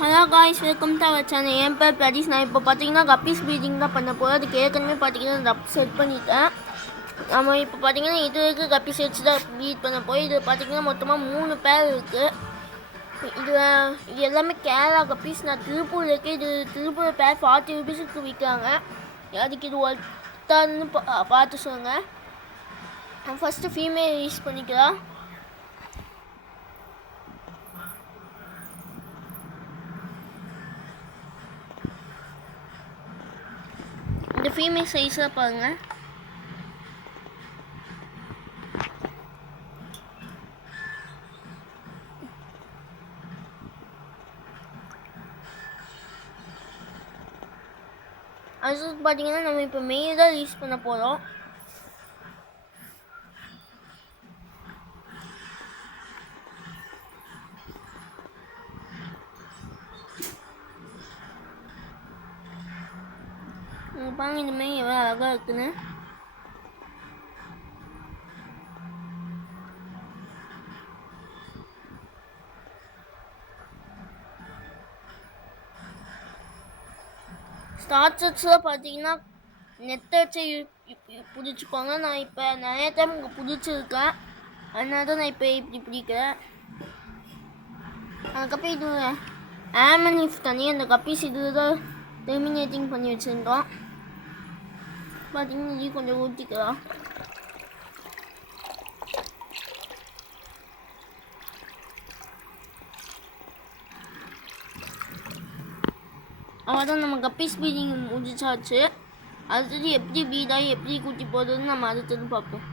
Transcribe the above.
Hello guys, welcome to our channel. என் பேர் பிரதீஷ். நான் இப்போ பார்த்தீங்கன்னா கப்பீஸ் ப்ரீடிங் தான் பண்ண போகிறேன். அதுக்கு ஏற்கனவே பார்த்தீங்கன்னா ரப் செட் பண்ணிட்டேன். நம்ம இப்போ பார்த்தீங்கன்னா இது வரைக்கும் கப்பீஸ் வச்சு தான் ப்ரீட் பண்ண போய் இது பார்த்தீங்கன்னா மொத்தமாக 3 பேர் இருக்குது. இது எல்லாமே கேரளா கப்பீஸ். நான் திருப்பூரில் இருக்கேன். இது திருப்பூர் பேர் 40 ரூபீஸுக்கு விற்கிறாங்க. அதுக்கு இது ஒருத்தான்னு பார்த்து சொல்லுங்கள். நான் ஃபஸ்ட்டு ஃபீமேல் யூஸ் பண்ணிக்கலாம். இந்த ஃபீமேல் சைஸாக பாருங்கள். அது பார்த்தீங்கன்னா நம்ம இப்போ மெயில் தான் யூஸ் பண்ண போகிறோம். பாருங்க இந்த மாதிரி எவ்வளோ அழகாக இருக்குன்னு. ஸ்டார்டர்ஸில் பார்த்தீங்கன்னா நெட்டை வச்சு பிடிச்சிப்பாங்க. நான் இப்போ நிறைய டைம் இங்கே பிடிச்சிருக்கேன். அதனால தான் நான் இப்போ இப்படி பிடிக்கிறேன். அதுக்கப்புறம் இது ஆமனிஃப் தனியாக அந்த கப்பீஸ் இதில் தான் டெர்மினேட்டிங் பண்ணி வச்சுருந்தோம். பார்த்தீங்கன்னா இது கொஞ்சம் ஊற்றிக்கலாம். அவ்வளோதான், நம்ம கப்பீஸ் ப்ரீடிங் முடிச்சாச்சு. அடுத்தது எப்படி ப்ரீடாகி எப்படி கூட்டி போகுதுன்னு நம்ம அடுத்தது பார்ப்போம்.